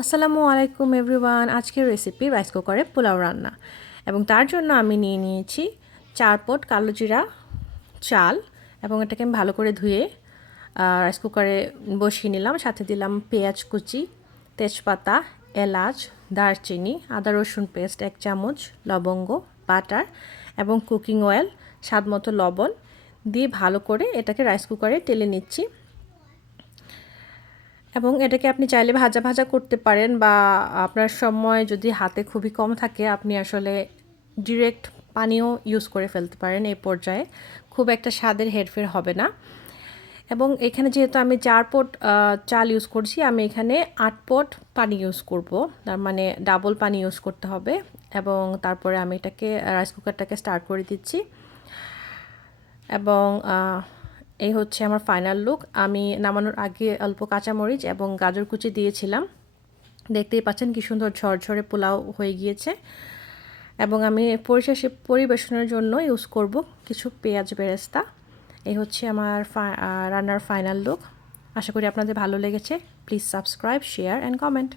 আসসালামু আলাইকুম এভরিওয়ান। আজকের রেসিপি রাইস কুকারে পোলাও রান্না, এবং তার জন্য আমি নিয়ে নিয়েছি 4 পট কালো জিরা চাল, এবং এটাকে আমি ভালো করে ধুয়ে রাইস কুকারে বসিয়ে নিলাম। সাথে দিলাম পেঁয়াজ কুচি, তেজপাতা, এলাচ, দারচিনি, আদা রসুন পেস্ট 1 চামচ, লবঙ্গ, বাটার এবং কুকিং অয়েল, স্বাদ মতো লবণ দিয়ে ভালো করে এটাকে রাইস কুকারে ঢেলে নিচ্ছি। এবং এটাকে আপনি চাইলে ভাজা ভাজা করতে পারেন, বা আপনার সময় যদি হাতে খুবই কম থাকে আপনি আসলে ডিরেক্ট পানিও ইউজ করে ফেলতে পারেন। এই পর্যায়ে খুব একটা স্বাদের হেরফের হবে না। এবং এখানে যেহেতু আমি 4 পট চাল ইউজ করছি, আমি এখানে 8 পট পানি ইউজ করব, তার মানে ডাবল পানি ইউজ করতে হবে। এবং তারপরে আমি এটাকে রাইস কুকারটাকে স্টার্ট করে দিচ্ছি। এবং এই হচ্ছে আমার ফাইনাল লুক। আমি নামানোর আগে অল্প কাঁচামরিচ এবং গাজর কুচি দিয়েছিলাম। দেখতেই পাচ্ছেন কি সুন্দর ঝরঝরে পোলাও হয়ে গিয়েছে। এবং আমি পরিশেষে পরিবেশনের জন্য ইউজ করব কিছু পেঁয়াজ বেরেস্তা। এই হচ্ছে আমার রান্নার ফাইনাল লুক। আশা করি আপনাদের ভালো লেগেছে। Please subscribe, share and comment.